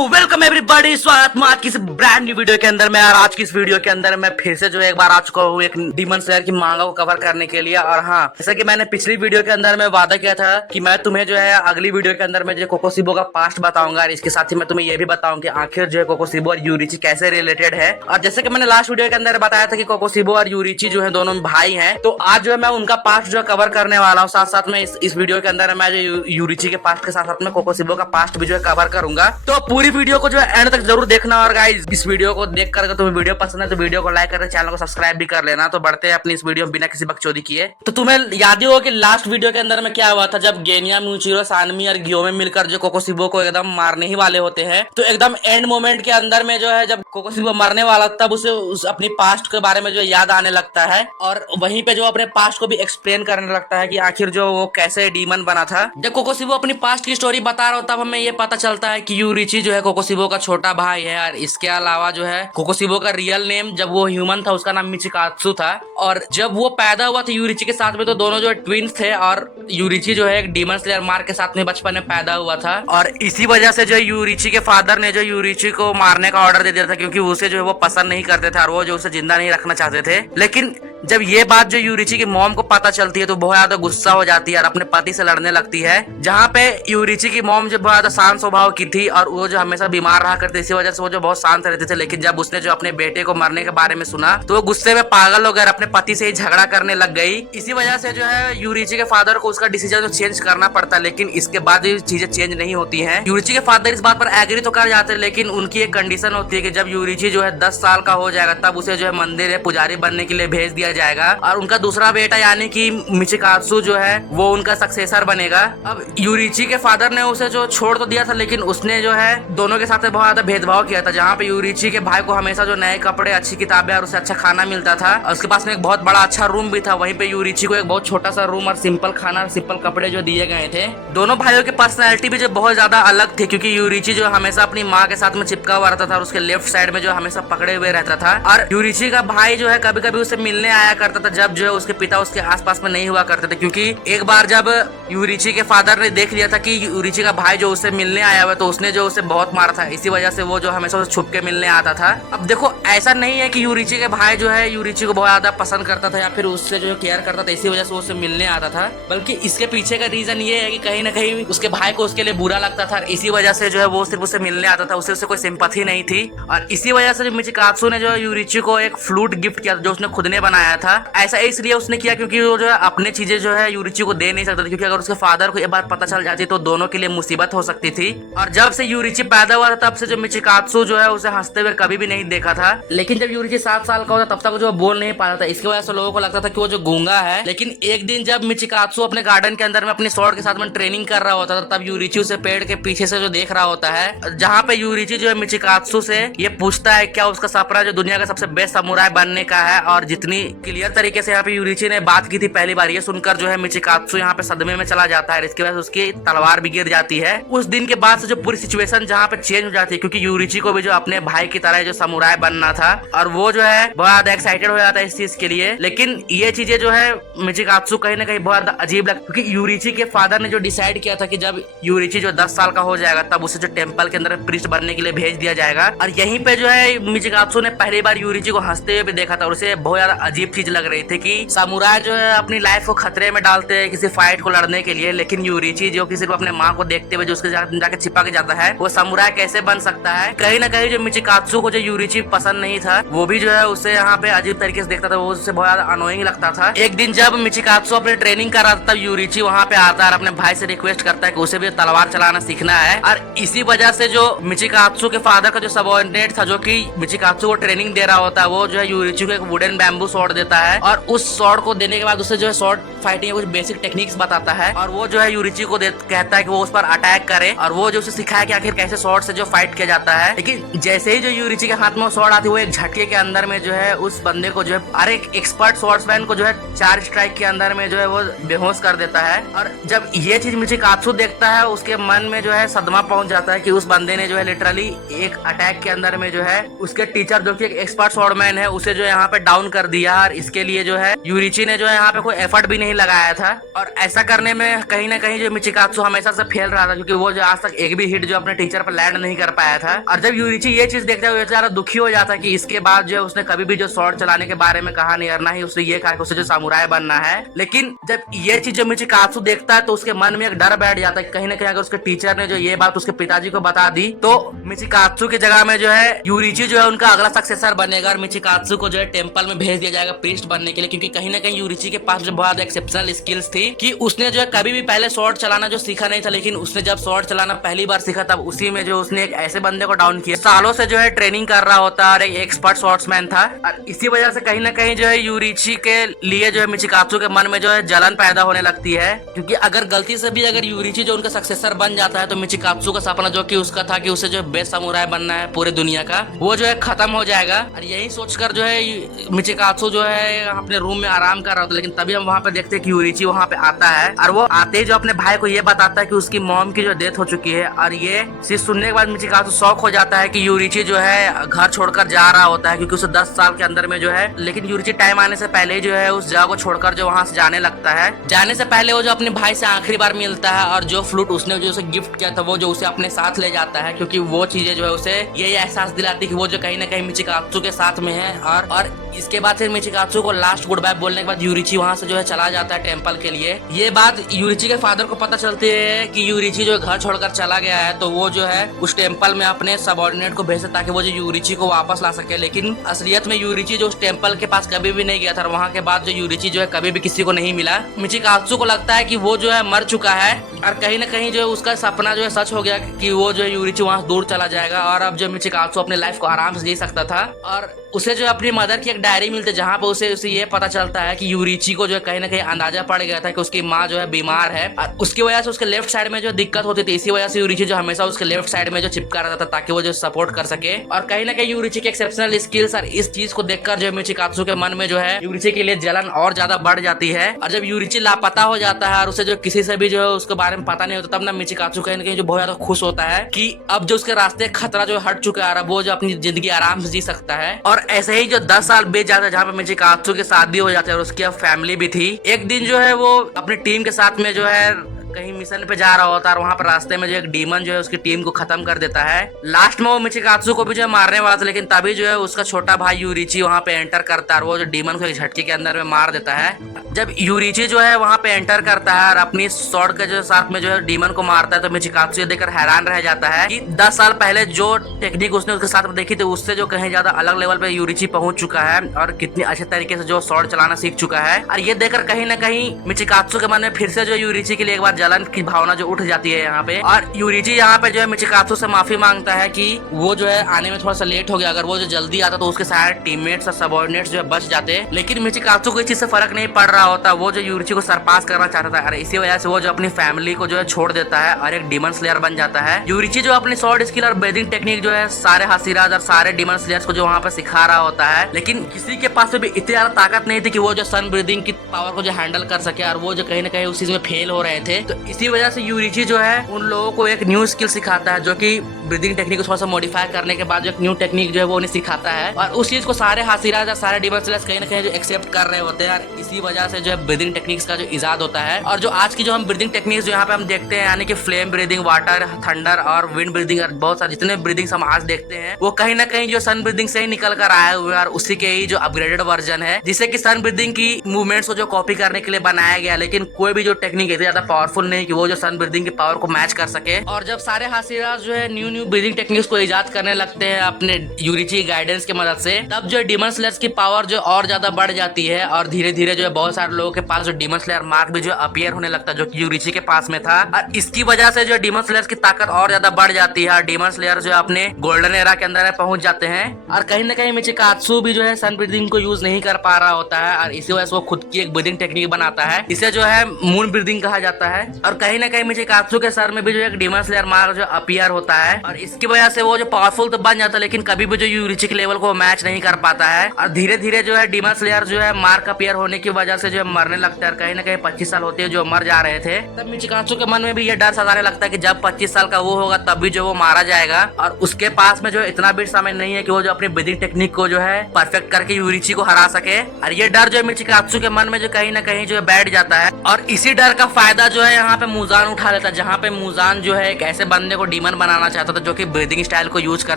Welcome everybody, स्वागत है आज की इस ब्रांड न्यू वीडियो के अंदर में। और आज की इस वीडियो के अंदर मैं फिर से जो है एक बार आ चुका हूँ एक डीमन स्लेयर की मांगा को कवर करने के लिए। और हाँ, जैसा कि मैंने पिछली वीडियो के अंदर में वादा किया था कि मैं तुम्हें जो है अगली वीडियो के अंदर में जो कोकोसिबो का पास्ट बताऊंगा, और इसके साथ ही मैं तुम्हें ये भी बताऊंगा कि आखिर जो है कोकोसिबो और यूरिची कैसे रिलेटेड है। और जैसे कि मैंने लास्ट वीडियो के अंदर बताया था कि कोकोसिबो और यूरिची जो है दोनों भाई हैं, तो आज जो है मैं उनका पास्ट जो है कवर करने वाला हूँ। साथ साथ में इस वीडियो के अंदर मैं जो यूरिची के पास्ट के साथ साथ में कोकोसिबो का पास्ट भी जो है कवर करूंगा। तो पूरी वीडियो को जो है एंड तक जरूर देखना। और गाइस, इस वीडियो को देख कर तुम्हें वीडियो पसंद है तो वीडियो को लाइक करके चैनल को सब्सक्राइब भी कर लेना। तो बढ़ते हैं अपनी इस वीडियो में बिना किसी बकचोदी किए। तो तुम्हें याद ही होगा कि लास्ट वीडियो के अंदर में क्या हुआ था, जब गेनिया, म्यूचिरो, सानमी और गियोमे मिलकर जो कोकोसिबो को एकदम मारने ही वाले होते हैं। तो एकदम एंड मोमेंट के अंदर में जो है जब कोकोसिबो मरने वाला तब उसे अपनी पास्ट के बारे में जो याद आने लगता है, और वहीं पे जो अपने पास्ट को भी एक्सप्लेन करने लगता है कि आखिर जो वो कैसे डीमन बना था। जब कोकोसिबो अपनी पास्ट की स्टोरी बता रहा हो तब हमें ये पता चलता है कि यूरिची जो है कोकोसिबो का छोटा भाई है। और इसके अलावा जो है कोकोसिबो का रियल नेम जब वो ह्यूमन था उसका नाम मिचिकात्सु था। और जब वो पैदा हुआ था यूरिची के साथ में तो दोनों जो ट्विंस थे, और यूरिची जो है एक डीमन स्लेयर मार्क के साथ में बचपन में पैदा हुआ था। और इसी वजह से जो यूरिची के फादर ने जो यूरिची को मारने का ऑर्डर दे दिया था, क्योंकि उसे जो है वो पसंद नहीं करते थे और वो जो उसे जिंदा नहीं रखना चाहते थे। लेकिन जब ये बात जो यूरिची की मॉम को पता चलती है तो बहुत ज्यादा गुस्सा हो जाती है और अपने पति से लड़ने लगती है। जहाँ पे यूरिची की मॉम जो बहुत ज्यादा शांत स्वभाव की थी और वो जो हमेशा बीमार रहा करती, इसी वजह से वो जो बहुत शांत रहते थे। लेकिन जब उसने जो अपने बेटे को मरने के बारे में सुना तो वो गुस्से में पागल हो गया, अपने पति से ही झगड़ा करने लग गई। इसी वजह से जो है यूरिची के फादर को उसका डिसीजन चेंज करना पड़ता है। लेकिन इसके बाद ये चीजें चेंज नहीं होती है। यूरिची के फादर इस बात पर एग्री तो कर जाते हैं, लेकिन उनकी एक कंडीशन होती है कि जब यूरिची जो है 10 साल का हो जाएगा तब उसे जो है मंदिर में पुजारी बनने के लिए भेज दिया जाएगा। और उनका दूसरा बेटा यानी कि मिचिकात्सु जो है वो उनका सक्सेसर बनेगा। अब यूरिची के फादर ने उसे जो छोड़ तो दिया था, लेकिन उसने जो है दोनों के साथ बहुत ज्यादा भेदभाव किया था। जहाँ पे यूरिची के भाई को हमेशा जो नए कपड़े, अच्छी किताबें और उसे अच्छा खाना मिलता था, और उसके पास में एक बहुत बड़ा अच्छा रूम भी था, वहीं पे यूरिची को एक बहुत छोटा सा रूम और सिंपल खाना, सिंपल कपड़े जो दिए गए थे। दोनों भाइयों की पर्सनैलिटी भी जो बहुत ज्यादा अलग थी, क्योंकि यूरिची जो हमेशा अपनी माँ के साथ में चिपका हुआ रहता था और उसके लेफ्ट साइड में जो हमेशा पकड़े हुए रहता था। और यूरिची का भाई जो है कभी कभी उसे मिलने आया करता था जब जो है उसके पिता उसके आसपास में नहीं हुआ करते थे। क्योंकि एक बार जब यूरिची के फादर ने देख लिया था कि यूरिची का भाई जो उसे मिलने आया हुआ, तो उसने जो उसे बहुत मारा था। इसी वजह से वो जो हमेशा उसे छुप के मिलने आता था। अब देखो, ऐसा नहीं है कि यूरिची के भाई जो है यूरिची को बहुत ज्यादा पसंद करता था या फिर उससे जो केयर करता था इसी वजह से उससे मिलने आता था, बल्कि इसके पीछे का रीजन ये है कि कहीं ना कहीं उसके भाई को उसके लिए बुरा लगता था। इसी वजह से जो है वो सिर्फ उससे मिलने आता था, उससे कोई सिंपैथी नहीं थी। और इसी वजह से मिचिकात्सु ने जो यूरिची को एक फ्लूट गिफ्ट किया जो उसने खुद ने बनाया था। ऐसा इसलिए उसने किया क्योंकि वो जो है अपने चीजें जो है यूरिची को दे नहीं सकता था, क्योंकि अगर उसके फादर को ये बात पता चल जाती तो दोनों के लिए मुसीबत हो सकती थी। और जब से यूरिची पैदा हुआ था तब से जो मिचिकात्सु जो है उसे हंसते हुए कभी भी नहीं देखा था। लेकिन जब यूरिची 7 साल का होता तब तक जो बोल नहीं पाता था, इसकी वजह से लोगों को लगता था कि वो जो गूंगा है। लेकिन एक दिन जब मिचिकात्सु अपने गार्डन के अंदर में अपनी स्वॉर्ड के साथ में ट्रेनिंग कर रहा होता था, तब यूरिची उसे पेड़ के पीछे से जो देख रहा होता है, जहाँ पे यूरिची जो है मिचिकात्सु से ये पूछता है क्या उसका सपना जो दुनिया का सबसे बेस्ट समुराई बनने का है। और जितनी क्लियर तरीके से यहाँ पे यूरिची ने बात की थी पहली बार, ये सुनकर जो है मिचिकात्सु यहाँ पे सदमे में चला जाता है। इसकी वजह से उसकी तलवार भी गिर जाती है। उस दिन के बाद से जो पूरी सिचुएशन जहाँ पे चेंज हो जाती है, क्योंकि यूरिची को भी जो अपने भाई की तरह जो समुराई बनना था, और वो जो है बहुत ज्यादा एक्साइटेड हो जाता है इस चीज के लिए। लेकिन ये चीजें जो है मिचिकात्सु कहीं ना कहीं बहुत अजीब लगती, क्योंकि यूरिची के फादर ने जो डिसाइड किया था कि जब यूरिची जो 10 साल का हो जाएगा तब उसे जो टेम्पल के अंदर प्रीस्ट बनने के लिए भेज दिया जाएगा। और यहीं पे जो है मिचिकात्सु ने पहली बार यूरिची को हंसते हुए भी देखा था और उसे बहुत ज्यादा अजीब चीज लग रही थी कि समुराई जो है अपनी लाइफ को खतरे में डालते हैं किसी फाइट को लड़ने के लिए। लेकिन यूरिची जो कि सिर्फ अपने माँ को देखते हुए जो उसके जाके छिपा के जाता है, वो समुराई कैसे बन सकता है। कहीं ना कहीं जो मिचिकात्सु को जो यूरिची पसंद नहीं था, वो भी जो है उसे यहाँ पे अजीब तरीके से देखता था, वो उससे बहुत ज्यादा अनोइंग लगता था। एक दिन जब मिचिकात्सु अपनी ट्रेनिंग कर रहा था तब यूरिची वहाँ पे आता है और अपने भाई से रिक्वेस्ट करता है कि उसे भी तलवार चलाना सीखना है। और इसी वजह से जो मिचिकात्सु के फादर का जो सबऑर्डिनेट था जो कि मिचिकात्सु को ट्रेनिंग दे रहा होता है, वो जो है यूरिची को एक वुडन बैम्बू स्वॉर्ड देता है। और उस स्वॉर्ड को देने के बाद उसे जो है स्वॉर्ड फाइटिंग कुछ बेसिक टेक्निक्स बताता है। और वो जो है यूरिची को कहता है कि वो उस पर अटैक करे, और वो जो उसे सिखाया कि आखिर कैसे स्वॉर्ड से जो फाइट किया जाता है। लेकिन जैसे ही जो यूरिची के हाथ में स्वॉर्ड आती है, वो एक झटके के अंदर में जो है उस बंदे को जो है अरे एक्सपर्ट स्वॉर्ड्समैन को जो है 4 स्ट्राइक के अंदर में जो है वो बेहोश कर देता है। और जब ये चीज मिचिकात्सु देखता है, उसके मन में जो है सदमा पहुंच जाता है कि उस बंदे ने जो है लिटरली एक अटैक के अंदर में जो है उसके टीचर जो कि एक एक्सपर्ट स्वॉर्डमैन है उसे जो है यहाँ पे डाउन कर दिया। और इसके लिए जो है यूरिची ने जो है यहाँ पे कोई एफर्ट भी नहीं लगाया था। और ऐसा करने में कहीं ना कहीं जो मिचिकात्सु हमेशा से फेल रहा था, क्योंकि वो जो आज तक एक भी हिट जो अपने टीचर पर लैंड नहीं कर पाया था। और जब यूरिची ये चीज देखता हुआ बेचारा दुखी हो जाता कि इसके बाद जो है उसने कभी भी जो स्वॉर्ड चलाने के बारे में कहा नहीं, और ना ही उसने ये कहा कि उसे जो सामुराई बनना है। लेकिन जब ये चीज जो मिचिकात्सु देखता है तो उसके मन में एक डर बैठ जाता है कि कहीं ना कहीं अगर उसके टीचर ने जो ये बात उसके पिताजी को बता दी तो मिचिकात्सु की जगह में जो है यूरिची जो है उनका अगला सक्सेसर बनेगा, और मिचिकात्सु को जो है टेंपल में भेज दिया जाएगा प्रीस्ट बनने के लिए। क्योंकि कहीं ना कहीं यूरिची के पास जो बहुत एक्सेप्शनल स्किल्स थी कि उसने जो है कभी भी पहले स्वॉर्ड चलाना जो सीखा नहीं था, लेकिन उसने जब स्वॉर्ड चलाना पहली बार सीखा तब उसी में जो उसने एक ऐसे बंदे को डाउन किया, सालों से जो है ट्रेनिंग कर रहा होता और एक एक्सपर्ट स्वॉर्ड्समैन था। और इसी वजह से कहीं ना कहीं जो है यूरिची के लिए जो है मिचिकात्सु के मन में जो है जलन पैदा होने लगती है। क्योंकि अगर गलती से भी अगर यूरिची जो उनका सक्सेसर बन जाता है तो मिचिकात्सु का सपना जो कि उसका था कि उसे जो बेस्ट समुराई बनना है पूरे दुनिया का, वो जो है खत्म हो जाएगा। और यही सोचकर जो है मिचिकात्सु जो है अपने रूम में आराम कर रहा होता है। लेकिन तभी हम वहाँ पे देखते हैं कि यूरिची वहाँ पे आता है, और वो आते ही जो अपने भाई को ये बताता है कि उसकी मॉम की जो डेथ हो चुकी है। और ये चीज सुनने के बाद मिचिकात्सु शॉक हो जाता है कि यूरिची जो है घर छोड़कर जा रहा होता है, क्योंकि उसे 10 साल के अंदर में जो है। लेकिन यूरिची टाइम आने से पहले ही जो है उस जगह को छोड़कर जो वहाँ से जाने लगता है। जाने से पहले वो जो अपने भाई से आखिरी बार मिलता है, और जो फ्लूट उसने जो उसे गिफ्ट किया था वो जो उसे अपने साथ ले जाता है, क्योंकि वो चीजें जो है उसे ये एहसास दिलाती कि वो जो कहीं ना कहीं मिचिकात्सु के साथ में है। और इसके बाद फिर मिचिकात्सु को लास्ट गुड बाय बोलने के बाद यूरिची वहाँ से जो है चला जाता है टेंपल के लिए। ये बात यूरिची के फादर को पता चलती है कि यूरिची जो घर छोड़कर चला गया है, तो वो जो है उस टेंपल में अपने सबऑर्डिनेट को भेजता ताकि वो जो यूरिची को वापस ला सके। लेकिन असलियत में यूरिची जो उस टेंपल के पास कभी भी नहीं गया था, वहाँ के बाद जो यूरिची जो है कभी भी किसी को नहीं मिला। मिचिकात्सु को लगता है कि वो जो है मर चुका है, और कहीं ना कहीं जो है उसका सपना जो है सच हो गया कि वो जो है यूरिची वहाँ दूर चला जाएगा, और अब जो मिचिकात्सु अपने लाइफ को आराम से जी सकता था। और उसे जो अपनी मदर की एक डायरी मिलती है जहाँ पे उसे ये पता चलता है कि यूरिची को जो है कहीं ना कहीं अंदाजा पड़ गया था कि उसकी माँ जो है बीमार है, और उसकी वजह से उसके लेफ्ट साइड में जो दिक्कत होती थी। इसी वजह से यूरिची जो हमेशा उसके लेफ्ट साइड में जो चिपका रहता था ताकि वो जो सपोर्ट कर सके। और कहीं ना कहीं यूरिची के एक्सेप्शनल स्किल्स और इस चीज को देखकर जो मिचिकात्सु के मन में जो है यूरिची के लिए जलन और ज्यादा बढ़ जाती है। और जब यूरिची लापता हो जाता है और उसे जो किसी से भी जो है उसके बारे में पता नहीं होता, तब ना मिचिकात्सु कहीं ना कहीं जो बहुत ज्यादा खुश होता है कि अब जो उसके रास्ते खतरा जो हट चुका है, वो जो अपनी जिंदगी आराम से जी सकता है। और ऐसे ही जो 10 साल बीत जाता है, जहाँ पे मिचिकात्सु की शादी हो जाती है और उसकी अब फैमिली भी थी। एक दिन जो है वो अपनी टीम के साथ में जो है कहीं मिशन पे जा रहा होता है, और वहाँ पर रास्ते में जो एक डीमन जो है उसकी टीम को खत्म कर देता है। लास्ट में वो मिचिकात्सु को भी जो है मारने वाला था, लेकिन तभी जो है उसका छोटा भाई यूरिची वहाँ पे एंटर करता है और वो जो डीमन को एक झटके के अंदर में मार देता है। जब यूरिची जो है वहाँ पे एंटर करता है और अपनी स्वॉर्ड के जो साथ में जो है डीमन को मारता है, तो मिचिकात्सु ये देखकर हैरान रह जाता है कि 10 साल पहले जो टेक्निक उसने उसके साथ में देखी थी उससे जो कहीं ज्यादा अलग लेवल पे यूरिची पहुंच चुका है, और कितनी अच्छे तरीके से जो स्वॉर्ड चलाना सीख चुका है। और ये देखकर कहीं ना कहीं मिचिकात्सु के मन में फिर से जो यूरिची के लिए एक बार जलन की भावना जो उठ जाती है यहाँ पे। और यूरिची यहाँ पे जो है मिचिकात्सु से माफी मांगता है कि वो जो है आने में थोड़ा सा लेट हो गया, अगर वो जो जल्दी आता तो उसके सारे टीममेट्स और सबऑर्डिनेट्स जो है बच जाते। लेकिन मिचिकात्सु को इस चीज से फर्क नहीं पड़ रहा होता, वो जो यूरिची को सरपास करना चाहता था। और इसी वजह से वो जो अपनी फैमिली को जो है छोड़ देता है और एक डीमन स्लेयर बन जाता है। यूरिची जो अपनी स्वॉर्ड स्किल और ब्रीदिंग टेक्निक जो है सारे हासिराज और सारे डीमन स्लेयर्स को जो वहाँ पे सिखा रहा होता है, लेकिन किसी के पास भी इतनी ज्यादा ताकत नहीं थी कि वो जो सन ब्रीदिंग की पावर को जो हैंडल कर सके, और वो जो कहीं ना कहीं उस चीज में फेल हो रहे थे। तो इसी वजह से यूरिची जो है उन लोगों को एक न्यू स्किल सिखाता है, जो कि ब्रीदिंग टेक्निक को थोड़ा सा मॉडिफाई करने के बाद जो एक न्यू टेक्निक जो है वो उन्हें सिखाता है। और उस चीज को सारे हासिराज और सारे डीमन स्लेयर्स कहीं ना कहीं जो एक्सेप्ट कर रहे होते हैं, और इसी वजह से जो है ब्रीदिंग टेक्निक्स का जो इजाद होता है। और जो आज की जो हम ब्रीदिंग टेक्निक्स जो यहाँ पे हम देखते हैं, यानी कि फ्लेम ब्रीदिंग, वाटर, थंडर और विंड ब्रीदिंग, और बहुत सारे जितने ब्रीदिंग्स हम आज देखते हैं वो कहीं ना कहीं जो सन ब्रीदिंग से ही निकल कर आए हुए हैं, और उसी के ही जो अपग्रेडेड वर्जन है, जिसे कि सन ब्रीदिंग की मूवमेंट्स को जो कॉपी करने के लिए बनाया गया। लेकिन कोई भी जो टेक्निक इतनी ज्यादा पावरफुल नहीं कि वो जो सन ब्रीदिंग की पावर को मैच कर सके। और जब सारे हासिराज जो है न्यू ब्रीदिंग टेक्निक्स को इजाद करने लगते हैं अपने यूरिची गाइडेंस की मदद से, तब जो डीमन स्लेयर्स की पावर जो और ज्यादा बढ़ जाती है, और धीरे धीरे जो है बहुत सारे लोगों के पास जो डीमन स्लेयर मार्क भी जो अपीयर होने लगता है, जो कि यूरिची के पास में था। और इसकी वजह से जो डीमन स्लेयर्स की ताकत और ज्यादा बढ़ जाती है, और डीमन स्लेयर जो अपने गोल्डन एरा के अंदर पहुंच जाते हैं। और कहीं ना कहीं मिचिकात्सु भी जो है सन ब्रीदिंग को यूज नहीं कर पा रहा होता है, और इसी वजह से वो खुद की एक ब्रीदिंग टेक्निक बनाता है। इसे जो है मून ब्रीदिंग कहा जाता है। और कहीं ना कहीं मिचिकात्सु के सर में भी जो एक डीमन स्लेयर मार्क जो अपीयर होता है और इसकी वजह से वो जो पावरफुल तो बन जाता है लेकिन कभी भी जो यूरिची के लेवल को मैच नहीं कर पाता है और धीरे धीरे जो है डीमन स्लेयर जो है मार्क अपीयर होने की वजह से जो है मरने लगता है। कहीं ना कहीं 25 साल होते हैं जो मर जा रहे थे, तब मिचिकात्सु के मन में भी ये डर सताने लगता है कि जब 25 साल का वो होगा तब भी जो वो मारा जाएगा और उसके पास में जो इतना भी समय नहीं है कि वो जो अपनी ब्रीदिंग टेक्निक को जो है परफेक्ट करके यूरिची को हरा सके। और ये डर जो मिचिकात्सु के मन में जो कहीं ना कहीं जो है बैठ जाता है और इसी डर का फायदा जो है यहाँ पे मुजान उठा लेता है, जहाँ पे मुजान जो है एक ऐसे बंदे को डीमन बनाना चाहता था जो कि ब्रीदिंग स्टाइल को यूज कर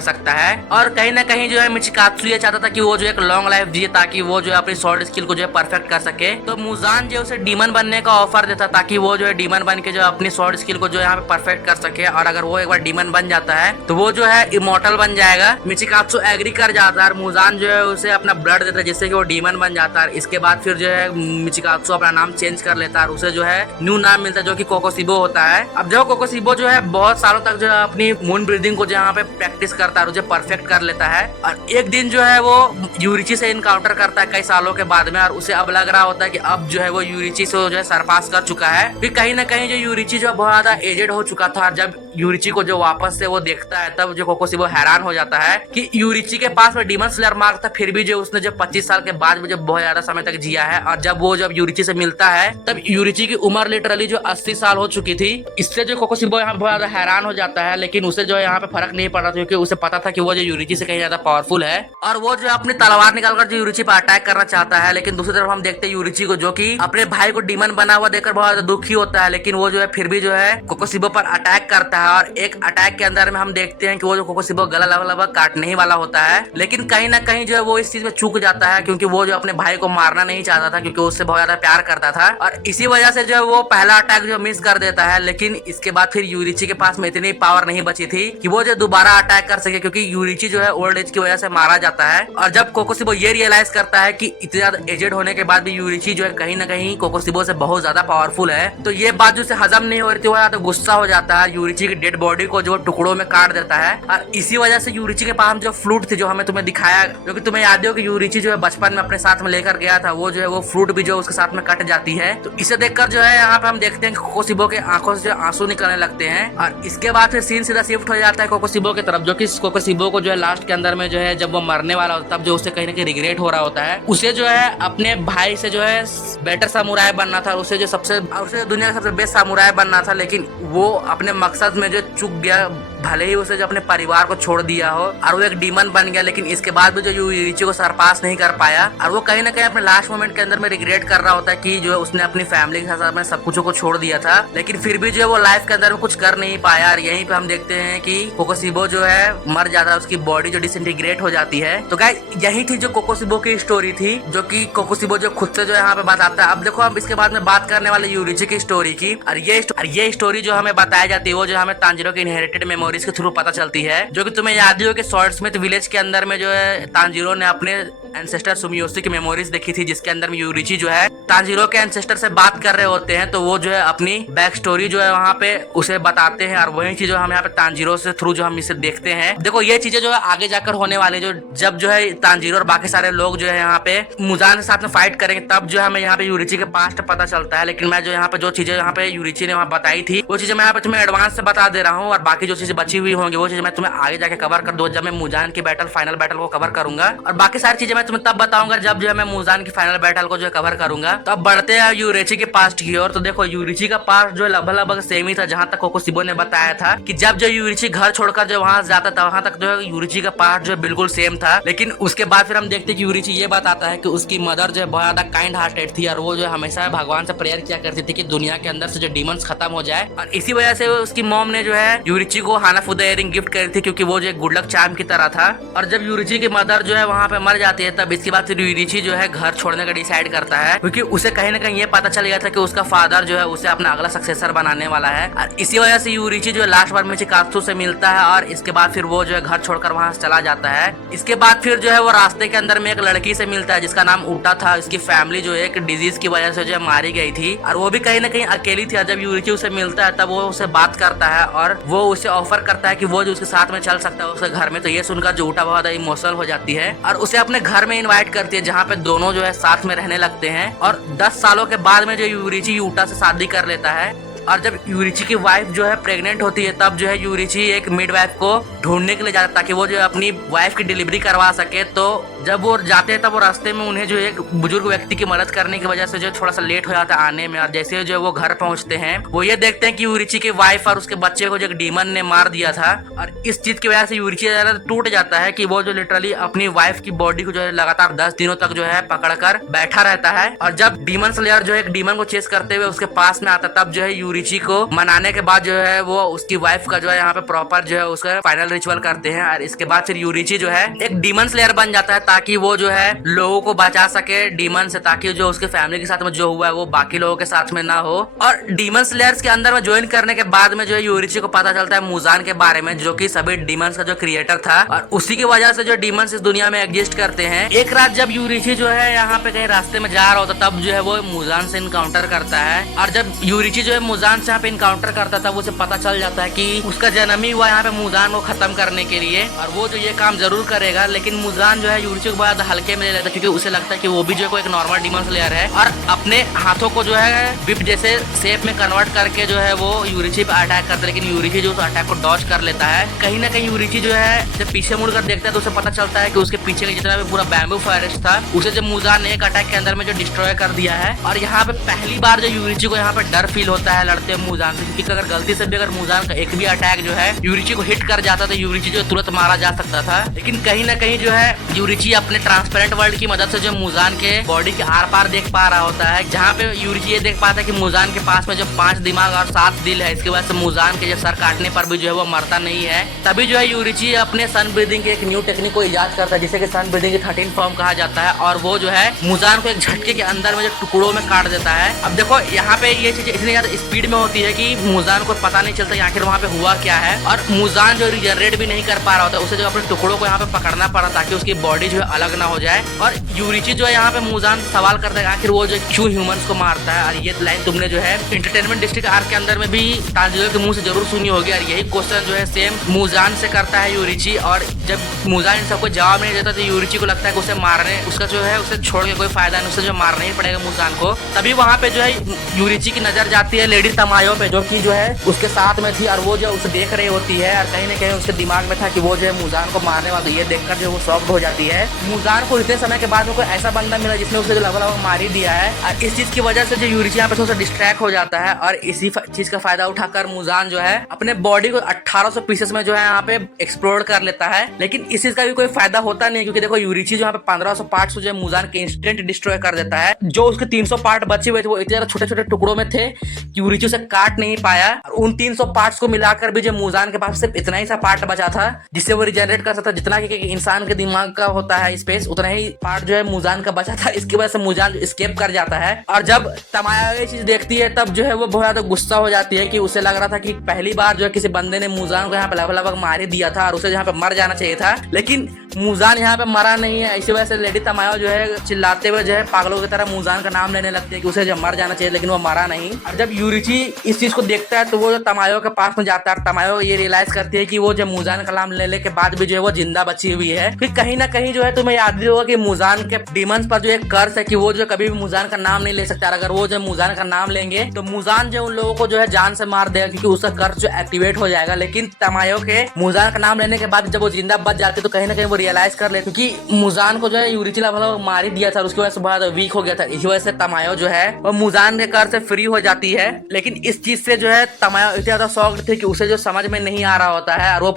सकता है और कहीं ना कहीं जो है मिचिकात्सु ये चाहता था कि वो जो एक लॉन्ग लाइफ जिए ताकि वो जो है अपनी शॉर्ट स्किल को जो है परफेक्ट कर सके। तो मुजान जो उसे डीमन बनने का ऑफर देता ताकि वो जो है डीमन बन के जो अपनी शॉर्ट स्किल को जो यहाँ पे परफेक्ट कर सके और अगर वो एक बार डीमन बन जाता है तो वो जो है इमोर्टल बन जाएगा। मिचिकात्सु एग्री कर जाता है और मुजान जो है उसे अपना ब्लड देता है जिससे कि वो डीमन बन जाता है। इसके बाद फिर जो है मिचिकात्सु अपना नाम चेंज कर लेता है और उसे जो है न्यू नाम मिलता है जो कि कोकोशिबो होता है। अब जो कोकोशिबो जो है बहुत सालों तक जो है अपनी मून ब्रीदिंग को जो यहाँ पे प्रैक्टिस करता है और उसे परफेक्ट कर लेता है और एक दिन जो है वो यूरिची से इनकाउंटर करता है कई सालों के बाद में और उसे अब लग रहा होता है कि अब जो है वो यूरिची से जो है सरपास कर चुका है। फिर कहीं ना कहीं जो यूरिची जो बहुत ज्यादा एजेड हो चुका था, जब यूरिची को जो वापस से वो देखता है तब जो कोकोशिबो हैरान हो जाता है कि यूरिची के पास में डीमन स्लेयर मार्क था फिर भी जो उसने जो 25 साल के बाद में जो बहुत ज्यादा समय तक जिया है और जब वो जब यूरिची से मिलता है तब यूरिची की उम्र लिटरली जो 80 साल हो चुकी थी। इससे जो कोकोशिबो यहाँ बहुत ज्यादा हैरान हो जाता है लेकिन उसे जो है यहाँ पे फर्क नहीं पड़ा क्योंकि उसे पता था कि वो जो यूरिची से कहीं ज्यादा पावरफुल है और वो जो अपनी तलवार निकालकर जो यूरिची पर अटैक करना चाहता है। लेकिन दूसरी तरफ हम देखते हैं यूरिची को जो कि अपने भाई को डीमन बना हुआ देखकर बहुत ज्यादा दुखी होता है लेकिन वो जो है फिर भी जो है कोकोशिबो पर अटैक करता है और एक अटैक के अंदर में हम देखते हैं कि वो जो कोकोशिबो गला लगभग काटने ही वाला होता है लेकिन कहीं ना कहीं जो है वो इस चीज में चूक जाता है क्योंकि वो जो अपने भाई को मारना नहीं चाहता था क्योंकि उससे बहुत ज्यादा प्यार करता था और इसी वजह से जो है वो पहला अटैक जो मिस कर देता है। लेकिन इसके बाद फिर यूरिची के पास में इतनी पावर नहीं बची थी कि वो जो दोबारा अटैक कर सके क्योंकि यूरिची जो है ओल्ड एज की वजह से मारा जाता है। और जब कोकोशिबो ये रियलाइज करता है कि इतने ज्यादा एजेड होने के बाद भी यूरिची जो है कहीं ना कहीं कोकोशिबो से बहुत ज्यादा पावरफुल है तो ये बात जो हजम नहीं हो रही थी वो ज्यादा गुस्सा हो जाता है, यूरिची की डेड बॉडी को जो टुकड़ों में काट देता है और इसी वजह से यूरिची के पास जो फ्लूट थी जो हमें तुम्हें दिखाया जो कि तुम्हें याद हो कि यूरिची जो है बचपन में अपने साथ में लेकर गया था वो जो है वो फ्लूट भी जो उसके साथ में कट जाती है। तो इसे देखकर जो है यहाँ पे हम देखते हैं कि कोकोशिबो के आंखों से जो आंसू निकलने लगते हैं और इसके बाद फिर सीन सीधा शिफ्ट हो जाता है कोकोशिबो की तरफ जो कि कोकोशिबो को जो है लास्ट के अंदर में जो है जब वो मरने वाला होता है तब जो उसे कहीं ना कहीं रिग्रेट हो रहा होता है। उसे जो है अपने भाई से जो है बेटर सामुराई बनना था, उसे जो सबसे दुनिया का सबसे बेस्ट सामुराई बनना था लेकिन वो अपने मकसद में जो चूक गया। भले ही उसे जो अपने परिवार को छोड़ दिया हो और वो एक डीमन बन गया लेकिन इसके बाद भी जो यूरिची को सरपास नहीं कर पाया और वो कहीं ना कहीं अपने लास्ट मोमेंट के अंदर में रिग्रेट कर रहा होता है कि जो है उसने अपनी फैमिली के साथ में सब कुछ को छोड़ दिया था लेकिन फिर भी जो है वो लाइफ के अंदर में कुछ कर नहीं पाया। और यहीं पे हम देखते हैं कि कोकोशिबो जो है मर जाता है, उसकी बॉडी जो डिसइंटीग्रेट हो जाती है। तो गाइस यही थी जो कोकोशिबो की स्टोरी थी जो कि कोकोशिबो जो खुद से जो यहाँ पे बताता है। अब देखो हम इसके बाद में बात करने वाले यूरिची की स्टोरी की और ये स्टोरी जो हमें बताई जाती है वो जो हमें तांजीरो की इनहेरिटेड मेमोरीज के थ्रू पता चलती है जो कि तुम्हें याद ही हो कि सॉल्टस्मिथ विलेज के अंदर में जो है तांजीरो ने अपने एंसेस्टर सुमियोशी की मेमोरीज देखी थी जिसके अंदर में यूरिची जो है तांजीरो के एंसेस्टर से बात कर रहे होते हैं तो वो जो है अपनी बैक स्टोरी जो है वहाँ पे उसे बताते हैं और वही चीज हम यहाँ पे तांजीरो से थ्रू जो हम इसे देखते हैं। देखो ये चीजें जो है आगे जाकर होने वाली जो जब जो है तांजीरो और बाकी सारे लोग जो है यहाँ पे मुजान के साथ में फाइट करेंगे तब जो है हमें यहाँ पे यूरिची के पास्ट पता चलता है। लेकिन मैं जो यहाँ पे जो चीजें यहाँ पे यूरिची ने वहाँ बताई थी वो चीजें मैं यहाँ पे तुम्हें एडवांस से बता दे रहा हूँ और बाकी जो चीजें बची हुई होंगी वो चीजें मैं तुम्हें आगे जाके कवर कर दूँ जब मैं मुजान की फाइनल बैटल को कवर करूंगा और बाकी सारी चीजें मैं तुम्हें तब बताऊंगा जब जो है मैं मुजान की फाइनल बैटल को जो है कवर करूंगा। तो अब बढ़ते हैं यूरिची के पास्ट की ओर। तो देखो यूरिची का पास्ट जो है लगभग सेम ही था जहां तक कोकोशिबो ने बताया था कि जब जो यूरिची घर छोड़कर जो वहां जाता था वहां तक जो है यूरिची का पास्ट जो है बिल्कुल सेम था। लेकिन उसके बाद फिर हम देखते हैं कि यूरिची ये बताता है कि उसकी मदर जो है बहुत ज्यादा काइंड हार्टेड थी और वो जो है हमेशा भगवान से प्रेयर किया करती थी कि दुनिया के अंदर से जो डीमंस खत्म हो जाए और इसी वजह से उसकी मॉम ने जो है यूरिची को हानाफुदा इयरिंग गिफ्ट करी थी क्योंकि वो जो है गुड लक चार्म की तरह था। और जब यूरिची की मदर जो है वहां पे मर जाती है तब इसके बाद फिर यूरिची जो है घर छोड़ने का डिसाइड करता है क्योंकि उसे कहीं ना कहीं ये पता चल गया था कि उसका फादर जो है उसे अपना अगला सक्सेसर बनाने वाला है। और इसी वजह से यूरिची जो है लास्ट बार मिचिकात्सु से मिलता है और इसके बाद फिर वो जो है घर छोड़कर वहां से चला जाता है। इसके बाद फिर जो है वो रास्ते के अंदर में एक लड़की से मिलता है जिसका नाम ऊटा था। इसकी फैमिली जो है एक डिजीज की वजह से जो है मारी गई थी और वो भी कहीं ना कहीं अकेली थी। जब यूरिची उसे मिलता है तब वो उसे बात करता है और वो उसे ऑफर करता है कि वो जो उसके साथ में चल सकता है उसके घर में। तो ये सुनकर जो ऊटा बहुत इमोशनल हो जाती है और उसे अपने घर में इन्वाइट करती है जहाँ पे दोनों जो है साथ में रहने लगते हैं। और 10 सालों के बाद में जो यूरिची यूटा से शादी कर लेता है और जब यूरिची की वाइफ जो है प्रेग्नेंट होती है तब जो है यूरिची एक मिडवाइफ को ढूंढने के लिए जाता है ताकि वो जो है अपनी वाइफ की डिलीवरी करवा सके। तो जब वो जाते हैं तब वो रास्ते में उन्हें जो एक बुजुर्ग व्यक्ति की मदद करने की वजह से जो थोड़ा सा लेट हो जाता है आने में। और जैसे जो वो घर पहुंचते हैं वो ये देखते हैं कि यूरिची की वाइफ और उसके बच्चे को जो एक डीमन ने मार दिया था। और इस चीज की वजह से यूरिची टूट जाता है कि वो जो लिटरली अपनी वाइफ की बॉडी को जो है लगातार 10 दिनों तक जो है पकड़कर बैठा रहता है। और जब डीमन स्लेयर जो है एक डीमन को चेस करते हुए उसके पास में आता तब जो है यूरिची को मनाने के बाद जो है वो उसकी वाइफ का जो है यहाँ पे प्रॉपर जो है उसका फाइनल रिचुअल करते हैं। और इसके बाद फिर यूरिची जो है एक डीमन स्लेयर बन जाता है ताकि वो जो है लोगों को बचा सके डीमन से, ताकि जो उसके फैमिली के साथ में जो हुआ है वो बाकी लोगों के साथ में ना हो। और डीमन स्लेयर्स के अंदर में ज्वाइन करने के बाद में जो है यूरिची को पता चलता है मुजान के बारे में, जो कि सभी डीमंस का जो क्रिएटर था और उसी की वजह से जो डीमंस इस दुनिया में एग्जिस्ट करते हैं। एक रात जब यूरिची जो है यहाँ पे कहीं रास्ते में जा रहा होता तब जो है वो मुजान से इनकाउंटर करता है। और जब यूरिची जो है मुजान से यहाँ पे इनकाउंटर करता था उसे पता चल जाता है कि उसका जन्म ही हुआ यहाँ पे मुजान को खत्म करने के लिए और वो जो ये काम जरूर करेगा। लेकिन मुजान जो है यूरिची को बहुत हल्के में ले लेता है क्योंकि उसे लगता है कि वो भी जो है एक नॉर्मल डीमन स्लेयर है और अपने हाथों को जो है विप जैसे शेप में कन्वर्ट करके जो है वो यूरिची पे अटैक करता है। लेकिन यूरिची जो उस अटैक को डॉज कर लेता है। कहीं ना कहीं यूरिची जो है जब पीछे मुड़कर देखता है तो उसे पता चलता है कि उसके पीछे का जितना भी पूरा बैम्बू फॉरेस्ट था उसे जब मुजान ने एक अटैक के अंदर में जो डिस्ट्रॉय कर दिया है। और यहाँ पे पहली बार जो यूरिची को यहाँ पे डर फील होता है लड़ते हुए मुजान से, क्योंकि अगर गलती से भी अगर मुजान का एक भी अटैक जो है यूरिची को हिट कर जाता तो यूरिची जो तुरंत मारा जा सकता था। लेकिन कहीं ना कहीं जो है यूरिची अपने ट्रांसपेरेंट वर्ल्ड की मदद से जो मुजान के बॉडी के आर पार देख पा रहा होता है, जहाँ पे यूरिची ये देख पाता है कि मुजान के पास में जो 5 दिमाग और 7 दिल है, इसकी वजह से मुजान के जो सर काटने पर भी जो है वो मरता नहीं है। तभी जो है यूरिची अपने सन ब्रीदिंग के एक न्यू टेक्निक को इजाद करता है जिसे कि सन ब्रीदिंग की 13 फॉर्म कहा जाता है। और वो जो है मुजान को एक झटके के अंदर में जो टुकड़ों में काट देता है। अब देखो यहाँ पे ये चीज इतनी ज्यादा स्पीड में होती है कि मुजान को पता नहीं चलता आखिर वहाँ पे हुआ क्या है। और मुजान जो रिजनरेट भी नहीं कर पा रहा होता, उसे जो अपने टुकड़ों को यहाँ पे पकड़ना पड़ा ताकि उसकी बॉडी जो है अलग ना हो जाए। और यूरिची जो है यहाँ पे मुजान सवाल करता है आखिर वो जो क्यों ह्यूमंस को मारता है। और ये लाइन तुमने जो है एंटरटेनमेंट डिस्ट्रिक्ट आर्क के अंदर में भी तांजिरो के मुंह से जरूर सुनी होगी। और यही क्वेश्चन जो है सेम मुजान से करता है यूरिची। और जब मुजान इन सबको जवाब नहीं देता तो यूरिची को लगता है कि उसे मारने उसका जो है उसे छोड़ के कोई फायदा नहीं, उसे जो मारना ही पड़ेगा मुजान को। तभी वहाँ पे जो है यूरिची की नजर जाती है लेडी तमायो पे, जो कि जो है उसके साथ में थी और वो जो उसे देख रही होती है। और कहीं ना कहीं उसके दिमाग में था कि वो जो है मुजान को मारने वाला, ये देखकर जो वो शॉक्ड हो जाती है। मुजान को इतने समय के बाद में कोई ऐसा बंदा मिला जिसने उसे लगभग मार ही दिया है। और इस चीज की वजह से जो यूरिची यहाँ पे थोड़ा सा डिस्ट्रैक्ट हो जाता है और इसी चीज का फायदा उठाकर मुजान जो है अपने बॉडी को 1800 पीसेस में जो है यहाँ पे एक्सप्लोर कर लेता है। लेकिन इस चीज का भी कोई फायदा होता नहीं क्योंकि देखो यूरिची जो यहाँ पे 1500 पार्ट्स जो है मुजान के इंस्टेंट डिस्ट्रॉय कर देता है। जो उसके 300 पार्ट बचे हुए थे वो इतने ज्यादा छोटे छोटे टुकड़ों में थे कि यूरिची उसे काट नहीं पाया। और उन 300 पार्ट्स को मिलाकर भी जो मुजान के पास सिर्फ इतना ही सा पार्ट बचा था जिससे वो रिजनरेट कर सकता, जितना कि इंसान के दिमाग का होता है स्पेस, उतना ही पार्ट जो है मुजान का बचा था। इसकी वजह से मुजान स्केप कर जाता है। और जब तमाया ये चीज देखती है तब जो है वो बहुत ज्यादा गुस्सा हो जाती है कि उसे लग रहा था कि पहली बार जो है किसी बंदे ने मुजान को यहाँ पे लगभग मार ही दिया था और उसे यहाँ पे मर जाना चाहिए था। लेकिन मुजान यहाँ पे मरा नहीं है। इसी वजह से लेडी तमाया जो है चिल्लाते हुए जो है पागलों की तरह मुजान का नाम लेने लगती है कि उसे जब मर जाना चाहिए, लेकिन वो मरा नहीं। और जब यूरिची इस चीज को देखता है तो वो तमायो के पास में जाता है। तमायो ये रियलाइज करती है कि वो जब मुजान का नाम लेने के बाद भी जो है वो जिंदा बची हुई है। फिर कहीं ना कहीं जो है तुम्हें याद भी होगा कि मुजान के डीमंस पर जो एक कर्स है कि वो जो कभी भी मुजान का नाम नहीं ले सकता। अगर वो जो मुजान का नाम लेंगे तो मुजान जो उन लोगों को जो है जान से मार देगा क्योंकि उसका कर्स जो एक्टिवेट हो जाएगा। लेकिन तमायो के मुजान का नाम लेने के बाद जब वो जिंदा बच जाते तो कहीं ना कहीं वो रियलाइज कर लेते क्योंकि मुजान को जो है यूरिची मार ही दिया था, उसकी वजह से बहुत वीक हो गया था। इसी वजह से तमायो जो है वो मुजान के कर्स से फ्री हो जाती है। लेकिन इस चीज से जो है तमायो इतनी ज्यादा शॉक्ड थे कि उसे जो समझ में नहीं आ रहा होता है और वो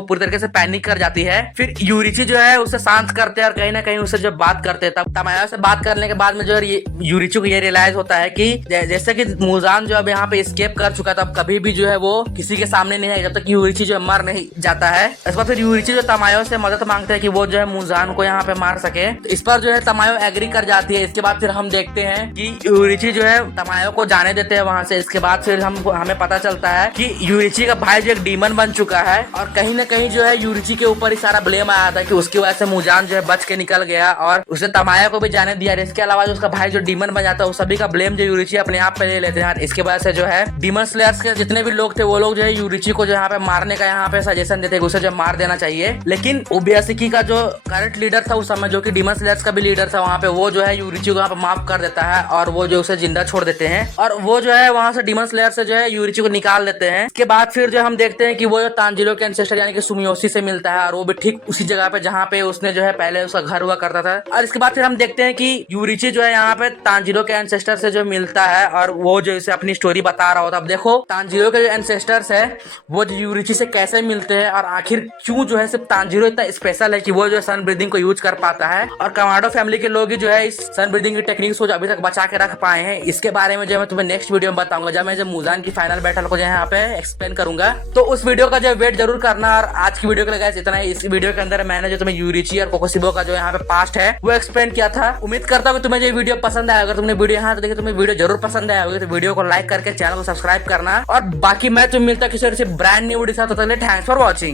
पूरी तरीके से पैनिक कर जाती है। फिर यूरिची जो है उसे शांत करते हैं और कहीं ना कहीं उसे जब बात करते हैं तब तमायो से बात करने के बाद में जो है यूरिची को ये रियलाइज होता है कि जैसे कि मुजान जो अब यहाँ पे एस्केप कर चुका था, अब कभी भी जो है वो किसी के सामने नहीं आएगा जब तक यूरिची जो है मर नहीं जाता है। इस पर फिर यूरिची जो तमायो से मदद मांगते हैं कि वो जो है मुजान को यहाँ पे मार सके। तो इस पर जो है तमायो एग्री कर जाती है। इसके बाद फिर हम देखते हैं कि यूरिची जो है तमायो को जाने देते हैं वहां से। इसके बाद फिर हमें पता चलता है कि यूरिची का भाई जो एक डीमन बन चुका है और कहीं ना कहीं जो है यूरिची के ऊपर ही सारा ब्लेम आया था कि उसकी वजह से मुजान जो है बच के निकल गया और उसे तमायो को भी जाने दिया। इसके अलावा जो उसका भाई जो डीमन बन जाता है उस सभी का ब्लेम जो यूरिची अपने आप पे ले लेते हैं। इसके वजह से जो है डीमन स्लेयर्स के जितने भी लोग थे वो लोग जो है यूरिची को जो यहाँ पे मारने का यहाँ पे सजेशन देते हैं, उसे जो मार देना चाहिए। लेकिन वो ओबीएसकी का जो करंट लीडर था उस समय, जो कि डीमन स्लेयर्स का भी लीडर था वहाँ पे, वो जो है यूरिची को यहाँ पे माफ कर देता है और वो जो उसे जिंदा छोड़ देते हैं और वो जो है वहां से डीमन स्लेयर से जो है यूरिची को निकाल देते हैं। इसके बाद फिर जो हम देखते हैं कि वो जो तांजीरो के एंसेस्टर यानी कि सुमियोशी से मिलता है और वो भी ठीक उसी जगह पे जहाँ पे उसने जो है पहले उसका घर हुआ करता था। और इसके बाद फिर हम देखते हैं कि यूरिची जो है यहाँ पे तांजीरो के एंसेस्टर से जो मिलता है और वो जो इसे अपनी स्टोरी बता रहा होता है। अब देखो तांजीरो के जो एंसेस्टर्स है वो यूरिची से कैसे मिलते हैं और आखिर क्यों जो है सिर्फ तांजीरो इतना स्पेशल है कि वो जो है सन ब्रीदिंग को यूज कर पाता है और कमांडो फैमिली के लोग ही जो है इस सन ब्रीदिंग की टेक्निक्स को अभी तक बचा के रख पाए हैं। इसके बारे में जो मैं तुम्हें नेक्स्ट वीडियो में बताऊंगा, जब मैं मुजान की फाइनल बैटल को जो यहाँ पे एक्सप्लेन करूंगा। तो उस वीडियो का जो वेट जरूर करना। और आज की वीडियो के लिए इतना ही। इस वीडियो के अंदर मैंने जो तुम्हें यूरिची और कोकोशिबो का जो यहाँ पे पास्ट है वो एक्सप्लेन किया था। उम्मीद करता हूँ तुम्हें ये वीडियो पसंद आया। अगर तुमने वीडियो यहाँ देखिए तुम्हें वीडियो जरूर पसंद आया होगी तो वीडियो को लाइक करके चैनल को सब्सक्राइब करना। और बाकी मैं तुम्हें मिलता किसी ब्रांड न्यू वीडियो के साथ। Thanks for watching.